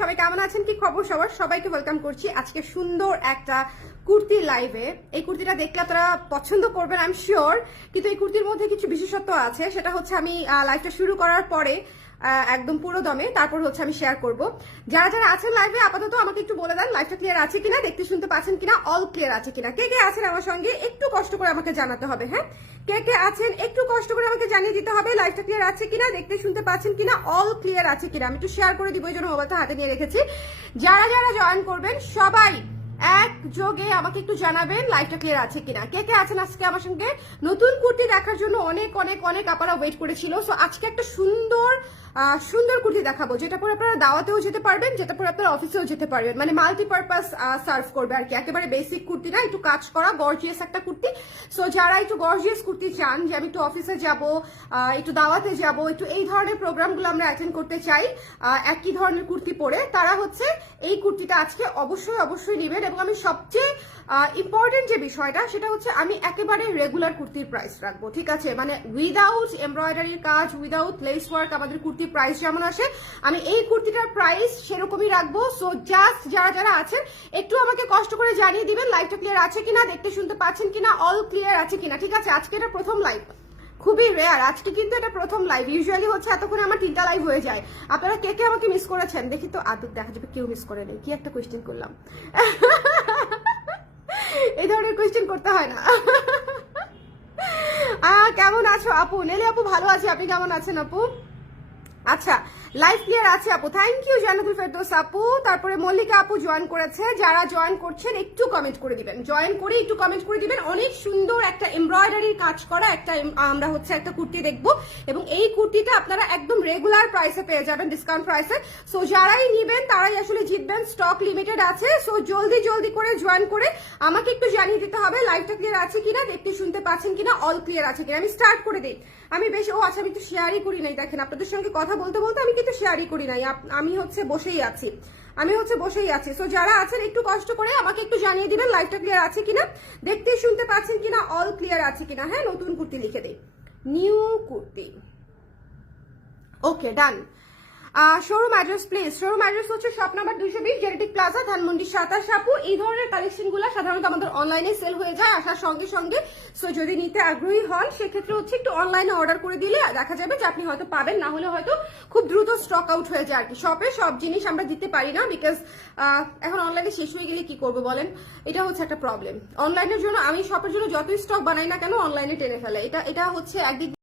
সবাই কেমন আছেন? কি খবর সবাইকে করছি আজকে সুন্দর একটা লাইভে এই কুর্তিটা দেখলে পছন্দ করবেন শিওর কিন্তু এই কুর্তির মধ্যে কিছু বিশেষত্ব আছে। সেটা হচ্ছে আমি লাইভটা শুরু করার পরে একদম পুরো দমে। তারপর হচ্ছে আমি শেয়ার করব। যারা যারা আছেন লাইভে আপাতত আমাকে একটু বলে দেন লাইভটা ক্লিয়ার আছে কিনা, দেখতে শুনতে পাচ্ছেন কিনা অল ক্লিয়ার আছে কিনা। কে কে আছেন আমার সঙ্গে, একটু কষ্ট করে আমাকে জানাতে হবে হ্যাঁ? কে কে আছেন, একটু কষ্ট করে আমাকে জানিয়ে দিতে হবে লাইভটা ক্লিয়ার আছে কিনা, দেখতে শুনতে পাচ্ছেন কিনা অল ক্লিয়ার আছে কিনা। আমি একটু শেয়ার করে দিব, এই জন্য মোবাইলটা হাতে নিয়ে রেখেছি। যারা যারা জয়েন করবেন, সবাই এক যোগে আমাকে একটু জানাবেন লাইভটা ক্লিয়ার আছে কিনা। কে কে আছেন আজকে আমার সঙ্গে? নতুন কুর্তি দেখার জন্য অনেক অনেক অনেক আপনারা ওয়েট করেছিল। সো আজকে একটা সুন্দর সুন্দর কুর্তি দেখাবো, যেটা পরে আপনারা দাওয়াতেও যেতে পারবেন, যেটা পরে আপনারা অফিসেও যেতে পারবেন। মানে মাল্টিপারপাস সার্ভ করবে আর কি। একেবারে বেসিক কুর্তি না, একটু কাজ করা গর্জিয়াস একটা কুর্তি। সো যারা একটু গর্জিয়াস কুর্তি চান, যে আমি একটু অফিসে যাব একটু দাওয়াতে যাব, একটু এই ধরনের প্রোগ্রামগুলো আমরা অ্যাটেন্ড করতে চাই একই ধরনের কুর্তি পরে, তারা হচ্ছে এই কুর্তিটা আজকে অবশ্যই অবশ্যই নেবেন এবং আমি সবচেয়ে ইম্পর্টেন্ট যে বিষয়টা, সেটা হচ্ছে আমি একেবারে রেগুলার কুর্তির প্রাইস রাখব, ঠিক আছে? মানে উইদাউট এমব্রয়ডারির কাজ উইদাউট লেস ওয়ার্ক আমাদের কুর্তির প্রাইস যেমন আসে, আমি এই কুর্তিটার প্রাইস সেরকমই রাখব। সো জাস্ট যারা যারা আছেন, একটু আমাকে কষ্ট করে জানিয়ে দিবেন লাইভটা ক্লিয়ার আছে কিনা, দেখতে শুনতে পাচ্ছেন কিনা অল ক্লিয়ার আছে কিনা, ঠিক আছে? আজকে এটা প্রথম লাইভ খুবই রেয়ার আজকে কিন্তু এটা প্রথম লাইভ ইউজুয়ালি হচ্ছে এতক্ষণে আমার তিনটা লাইভ হয়ে যায়। আপনারা কে কে আমাকে মিস করেছেন? দেখি তো আদৌ দেখা যাবে, কেউ মিস করে নেই। কি একটা কোয়েশ্চেন করলাম। এই ধরনের কোয়েশ্চেন করতে হয় না। কেমন আছো আপু? নেলে আপু ভালো আছি, আপনি কেমন আছেন আপু? আচ্ছা লাইভ ক্লিয়ার আছে আপু। থ্যাংক ইউ জান্নাতুল ফেরদৌস আপু। তারপরে মল্লিকা আপু জয়েন করেছে। যারা জয়েন করছেন, একটু কমেন্ট করে দিবেন। জয়েন করে একটু কমেন্ট করে দিবেন। অনেক সুন্দর একটা এমব্রয়ডারির কাজ করা একটা আমরা হচ্ছে একটা কুর্তি দেখব। এবং এই কুর্তিটা আপনারা একদম রেগুলার প্রাইসে পেয়ে যাবেন ডিসকাউন্ট প্রাইসে সো যারাই নিবেন, তারাই আসলে জিতবেন। স্টক লিমিটেড আছে। সো জলদি জলদি করে জয়েন করে আমাকে একটু জানিয়ে দিতে হবে লাইভটা ক্লিয়ার আছে কিনা, দেখতে শুনতে পাচ্ছেন কিনা অল ক্লিয়ার আছে কিনা। আমি স্টার্ট করে দিই। আমি বেশ, ও আচ্ছা আমি তো শেয়ারই করি নাই, দেখেন, আপনাদের সঙ্গে কথা বলতে বলতে আমি কিন্তু শেয়ারই করি নাই। আমি হচ্ছে বসেই আছি। আমি হচ্ছে বসেই আছি। সো যারা আছেন, একটু কষ্ট করে আমাকে একটু জানিয়ে দিবেন লাইফটা ক্লিয়ার আছে কিনা? দেখতে শুনতে পাচ্ছেন কিনা? অল ক্লিয়ার আছে কিনা? হ্যাঁ নতুন কুর্তি লিখে দিই। New kurti. Okay done showroom address please showroom address হচ্ছে শপ নাম্বার দুইশো বিশ জেনেটিক প্লাজা ধানমন্ডি সাতাশ সাপু। এই ধরনের কালেকশনগুলো সাধারণত আমাদের অনলাইনে সেল হয়ে যায়, আসার সঙ্গে সঙ্গে। সো যদি নিতে আগ্রহী হন, সেক্ষেত্রে হচ্ছে একটু অনলাইনে অর্ডার করে দিলে দেখা যাবে যে আপনি হয়তো পাবেন, না হলে হয়তো খুব দ্রুত স্টক আউট হয়ে যায় আর কি। শপে সব জিনিস আমরা দিতে পারি না বিকজ এখন অনলাইনে শেষ হয়ে গেলে কি করব বলেন? এটা হচ্ছে একটা প্রবলেম অনলাইনের জন্য আমি শপের জন্য যতই স্টক বানাই না কেন অনলাইনে টেনে ফেলে। এটা এটা হচ্ছে একদিক